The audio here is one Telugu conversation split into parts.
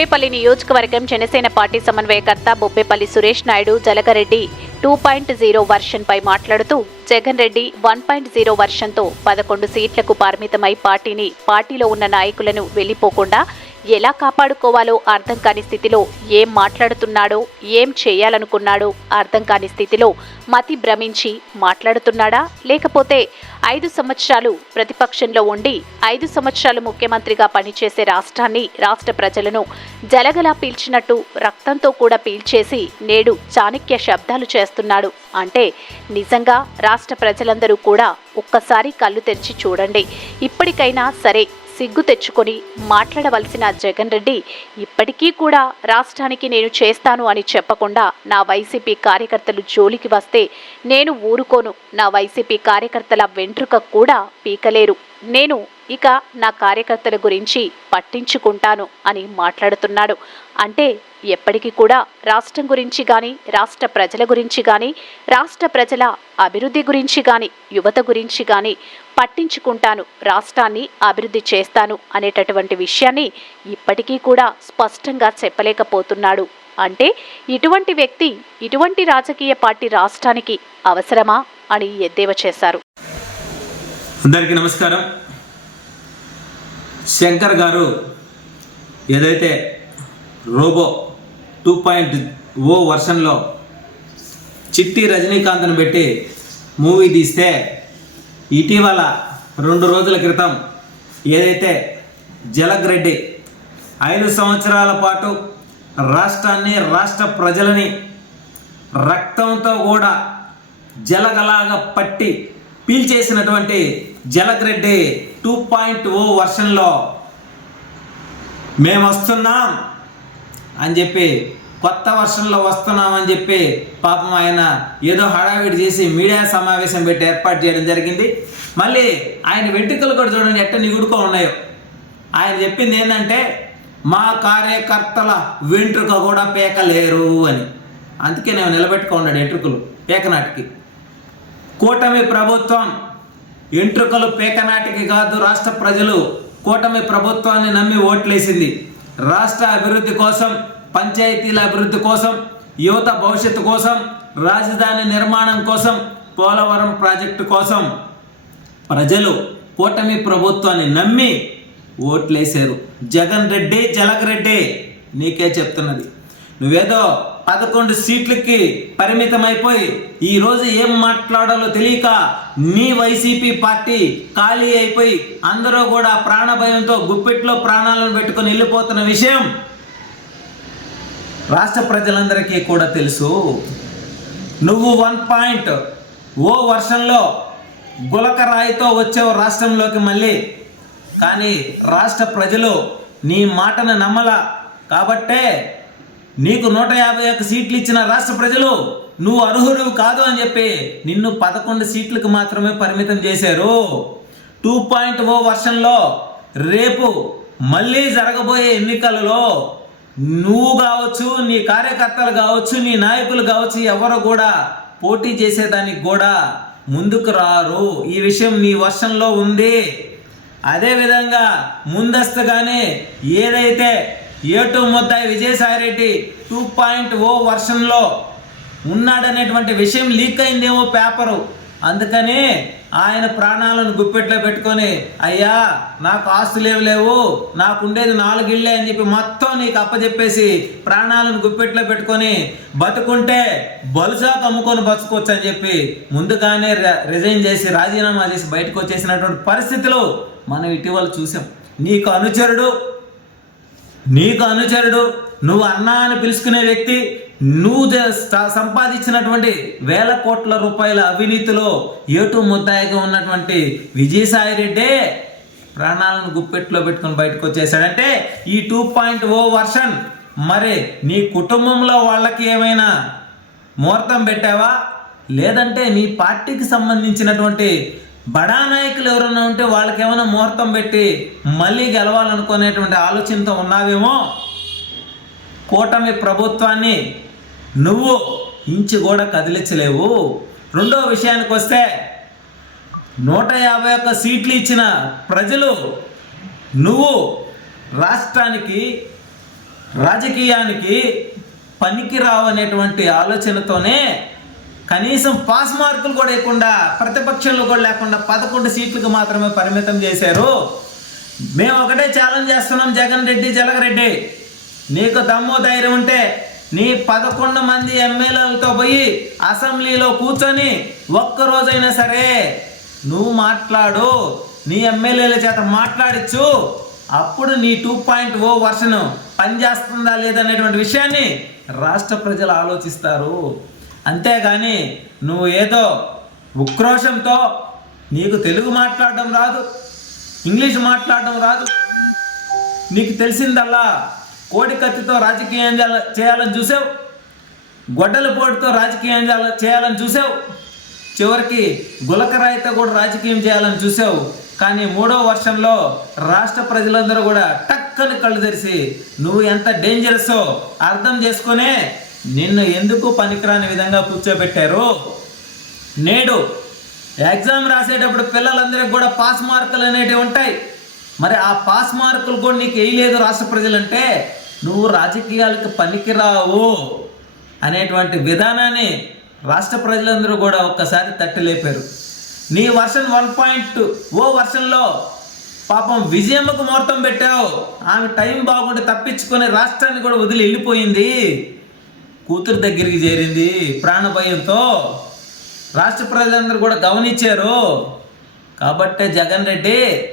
సర్వేపల్లి నియోజకవర్గం జనసేన పార్టీ సమన్వయకర్త Bobbepalli Suresh Naidu Jalagareddy two point zero వర్షన్పై మాట్లాడుతూ Jagan Reddy one point zero వర్షన్తో పదకొండు సీట్లకు పరిమితమై పార్టీని పార్టీలో ఉన్న నాయకులను వెళ్ళిపోకుండా ఎలా కాపాడుకోవాలో అర్థం కాని స్థితిలో ఏం మాట్లాడుతున్నాడో ఏం చేయాలనుకున్నాడో అర్థం కాని స్థితిలో మతి భ్రమించి మాట్లాడుతున్నాడా? లేకపోతే ఐదు సంవత్సరాలు ప్రతిపక్షంలో ఉండి ఐదు సంవత్సరాలు ముఖ్యమంత్రిగా పనిచేసే రాష్ట్రాన్ని రాష్ట్ర ప్రజలను జలగలా పీల్చినట్టు రక్తంతో కూడా పీల్చేసి నేడు చాణక్య శబ్దాలు చేస్తున్నాడు. అంటే నిజంగా రాష్ట్ర ప్రజలందరూ కూడా ఒక్కసారి కళ్ళు తెరిచి చూడండి. ఇప్పటికైనా సరే సిగ్గు తెచ్చుకొని మాట్లాడవలసిన జగన్ రెడ్డి ఇప్పటికీ కూడా రాష్ట్రానికి నేను చేస్తాను అని చెప్పకుండా నా వైసీపీ కార్యకర్తలు జోలికి వస్తే నేను ఊరుకోను. నా వైసీపీ కార్యకర్తల వెంట్రుక కూడా పీకలేరు. నేను ఇక నా కార్యకర్తల గురించి పట్టించుకుంటాను అని మాట్లాడుతున్నాడు. అంటే ఎప్పటికీ కూడా రాష్ట్రం గురించి కానీ రాష్ట్ర ప్రజల గురించి కానీ రాష్ట్ర ప్రజల అభివృద్ధి గురించి కానీ యువత గురించి కానీ పట్టించుకుంటాను. రాష్ట్రాన్ని అభివృద్ధి చేస్తాను అనేటటువంటి విషయాన్ని ఇప్పటికీ కూడా స్పష్టంగా చెప్పలేకపోతున్నాడు. అంటే ఇటువంటి వ్యక్తి ఇటువంటి రాజకీయ పార్టీ రాష్ట్రానికి అవసరమా అని ఎద్దేవా చేశారు. అందరికీ నమస్కారం. శంకర్ గారు ఏదైతే రోబో టూ పాయింట్ ఓ వర్షన్లో చిట్టి రజనీకాంత్ను పెట్టి మూవీ తీస్తే ఇటీవల రెండు రోజుల క్రితం ఏదైతే జలక్ రెడ్డి ఐదు సంవత్సరాల పాటు రాష్ట్రాన్ని రాష్ట్ర ప్రజలని రక్తంతో కూడా జలగలాగా పట్టి పీల్చేసినటువంటి జలగ్రెడ్డి టూ పాయింట్ ఓ వర్షన్లో మేము వస్తున్నాం అని చెప్పి కొత్త వర్షన్లో వస్తున్నామని చెప్పి పాపం ఆయన ఏదో హడావిడి చేసి మీడియా సమావేశం పెట్టి ఏర్పాటు చేయడం జరిగింది. మళ్ళీ ఆయన వెంట్రుకలు కూడా చూడండి ఎట్ట నిగుడుకో ఉన్నాయో. ఆయన చెప్పింది ఏంటంటే మా కార్యకర్తల వెంట్రుక కూడా పేకలేరు అని. అందుకే నేను నిలబెట్టుకున్నాడు వెంట్రుకలు పేకనాటికి. కూటమి ప్రభుత్వం ఎంట్రుకలు పేకనాటికి కాదు రాష్ట్ర ప్రజలు కూటమి ప్రభుత్వాన్ని నమ్మి ఓట్లేసింది. రాష్ట్ర అభివృద్ధి కోసం పంచాయతీల అభివృద్ధి కోసం యువత భవిష్యత్తు కోసం రాజధాని నిర్మాణం కోసం పోలవరం ప్రాజెక్టు కోసం ప్రజలు కూటమి ప్రభుత్వాన్ని నమ్మి ఓట్లేశారు. జగన్ రెడ్డి జలక్ రెడ్డి నీకే చెప్తున్నది. నువ్వేదో పదకొండు సీట్లకి పరిమితమైపోయి ఈరోజు ఏం మాట్లాడాలో తెలియక మీ వైసీపీ పార్టీ ఖాళీ అయిపోయి అందరూ కూడా ప్రాణభయంతో గుప్పిట్లో ప్రాణాలను పెట్టుకొని వెళ్ళిపోతున్న విషయం రాష్ట్ర ప్రజలందరికీ కూడా తెలుసు. నువ్వు వన్ పాయింట్ ఓ వర్షంలో గులక రాయితో వచ్చావు రాష్ట్రంలోకి మళ్ళీ. కానీ రాష్ట్ర ప్రజలు నీ మాటను నమ్మల కాబట్టే నీకు నూట యాభై ఒక్క సీట్లు ఇచ్చిన రాష్ట్ర ప్రజలు నువ్వు అర్హుడు కాదు అని చెప్పి నిన్ను పదకొండు సీట్లకు మాత్రమే పరిమితం చేశారు. టూ పాయింట్ ఓ వర్షంలో రేపు మళ్ళీ జరగబోయే ఎన్నికలలో నువ్వు కావచ్చు నీ కార్యకర్తలు కావచ్చు నీ నాయకులు కావచ్చు ఎవరు కూడా పోటీ చేసేదానికి కూడా ముందుకు రారు. ఈ విషయం నీ వర్షంలో ఉంది. అదేవిధంగా ముందస్తుగానే ఏదైతే ఏటు ముద్దాయి విజయసాయిరెడ్డి టూ పాయింట్ ఓ వర్షన్లో ఉన్నాడనేటువంటి విషయం లీక్ అయిందేమో పేపరు. అందుకని ఆయన ప్రాణాలను గుప్పెట్లో పెట్టుకొని అయ్యా నాకు ఆస్తులు ఏమి లేవు నాకు ఉండేది నాలుగు ఇళ్ళే అని చెప్పి మొత్తం నీకు అప్పచెప్పేసి ప్రాణాలను గుప్పెట్లో పెట్టుకొని బతుకుంటే బలుసాకు అమ్ముకొని బతుకోవచ్చు అని చెప్పి ముందుగానే రిజైన్ చేసి రాజీనామా చేసి బయటకు వచ్చేసినటువంటి పరిస్థితులు మనం ఇటీవల చూసాం. నీకు అనుచరుడు నీకు అనుచరుడు నువ్వు అన్నా అని పిలుచుకునే వ్యక్తి నువ్వు సంపాదించినటువంటి వేల కోట్ల రూపాయల అవినీతిలో ఏటు ముద్దాయిగా ఉన్నటువంటి విజయసాయి రెడ్డే ప్రాణాలను గుప్పెట్లో పెట్టుకొని బయటకు వచ్చేసాడంటే ఈ టూ పాయింట్ ఓ వర్షన్ మరి నీ కుటుంబంలో వాళ్ళకి ఏమైనా ముహూర్తం పెట్టావా? లేదంటే నీ పార్టీకి సంబంధించినటువంటి బడా నాయకులు ఎవరైనా ఉంటే వాళ్ళకి ఏమైనా ముహూర్తం పెట్టి మళ్ళీ గెలవాలనుకునేటువంటి ఆలోచనతో ఉన్నావేమో? కూటమి ప్రభుత్వాన్ని నువ్వు ఇంచు కూడా కదిలించలేవు. రెండో విషయానికి వస్తే నూట యాభై ఒక్క సీట్లు ఇచ్చిన ప్రజలు నువ్వు రాష్ట్రానికి రాజకీయానికి పనికి రావనేటువంటి ఆలోచనతోనే కనీసం పాస్ మార్కులు కూడా లేకుండా ప్రతిపక్షంలో కూడా లేకుండా పదకొండు సీట్లకు మాత్రమే పరిమితం చేశారు. మేము ఒకటే ఛాలెంజ్ చేస్తున్నాం జగన్ రెడ్డి జలగరెడ్డి. నీకు దమ్ము ధైర్యం ఉంటే నీ పదకొండు మంది ఎమ్మెల్యేలతో పోయి అసెంబ్లీలో కూర్చొని ఒక్క రోజైనా సరే నువ్వు మాట్లాడు నీ ఎమ్మెల్యేల చేత మాట్లాడచ్చు. అప్పుడు నీ టూ పాయింట్ ఓ వర్షన్ పనిచేస్తుందా లేదనేటువంటి విషయాన్ని రాష్ట్ర ప్రజలు ఆలోచిస్తారు. అంతేగాని నువ్వు ఏదో ఉక్రోషంతో నీకు తెలుగు మాట్లాడడం రాదు ఇంగ్లీష్ మాట్లాడడం రాదు. నీకు తెలిసిందల్లా కోడి కత్తితో రాజకీయం చేయాలని చూసావు? గొడ్డల పోటుతో రాజకీయం చేయాలని చూసావు? చివరికి గులకరాయితో కూడా రాజకీయం చేయాలని చూసావు. కానీ మూడో వర్షంలో రాష్ట్ర ప్రజలందరూ కూడా టక్కని కళ్ళు తెరిచి నువ్వు ఎంత డేంజరస్ అర్థం చేసుకునే నిన్ను ఎందుకు పనికిరాని విధంగా కూర్చోబెట్టారు? నేడు ఎగ్జామ్ రాసేటప్పుడు పిల్లలందరికీ కూడా పాస్ మార్కులు అనేటివి ఉంటాయి. మరి ఆ పాస్ మార్కులు కూడా నీకు వేయలేదు రాష్ట్ర ప్రజలంటే నువ్వు రాజకీయాలకు పనికిరావు అనేటువంటి విధానాన్ని రాష్ట్ర ప్రజలందరూ కూడా ఒక్కసారి తట్టి లేపారు నీ వర్షన్ వన్ పాయింట్ ఓ వర్షన్లో పాపం విజయమ్మకు ముహూర్తం పెట్టావు. ఆమె టైం బాగుంటే తప్పించుకొని రాష్ట్రాన్ని కూడా వదిలి వెళ్ళిపోయింది. కూతురు దగ్గరికి చేరింది ప్రాణభయంతో రాష్ట్ర ప్రజలందరూ కూడా గమనించారు. కాబట్టే జగన్ రెడ్డి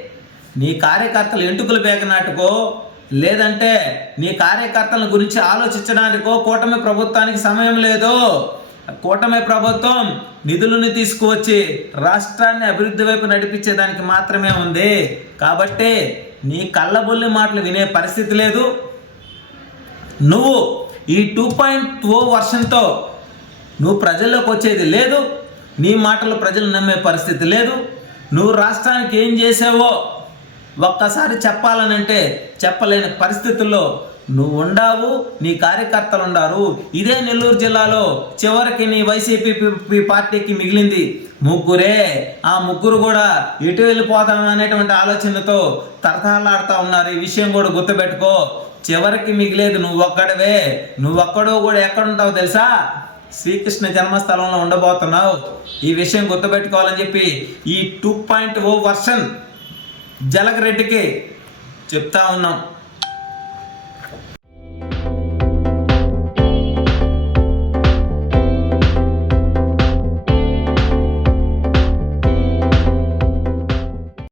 నీ కార్యకర్తలు ఎంటుకలు బేగనాటుకో లేదంటే నీ కార్యకర్తల గురించి ఆలోచించడానికో కూటమి ప్రభుత్వానికి సమయం లేదు. కూటమి ప్రభుత్వం నిధులను తీసుకువచ్చి రాష్ట్రాన్ని అభివృద్ధి వైపు నడిపించేదానికి మాత్రమే ఉంది. కాబట్టి నీ కళ్ళబొల్లి మాటలు వినే పరిస్థితి లేదు. నువ్వు ఈ టూ పాయింట్ ఓ వర్షన్తో నువ్వు ప్రజల్లోకి వచ్చేది లేదు. నీ మాటలు ప్రజలు నమ్మే పరిస్థితి లేదు. నువ్వు రాష్ట్రానికి ఏం చేసావో ఒక్కసారి చెప్పాలనంటే చెప్పలేని పరిస్థితుల్లో నువ్వు ఉండావు. నీ కార్యకర్తలు ఉండారు. ఇదే నెల్లూరు జిల్లాలో చివరికి నీ వైసీపీ పార్టీకి మిగిలింది. ముగ్గురే. ఆ ముగ్గురు కూడా ఎటు వెళ్ళిపోతాం అనేటువంటి ఆలోచనతో తరతలాడుతూ ఉన్నారు. ఈ విషయం కూడా గుర్తుపెట్టుకో. చివరికి మిగిలేదు నువ్వు ఒక్కడవే కూడా ఎక్కడ ఉంటావు తెలుసా? శ్రీకృష్ణ జన్మస్థలంలో ఉండబోతున్నావు. ఈ విషయం గుర్తుపెట్టుకోవాలని చెప్పి ఈ టూ పాయింట్ ఓ వర్షన్ జలగరెడ్డికి చెప్తా ఉన్నాం.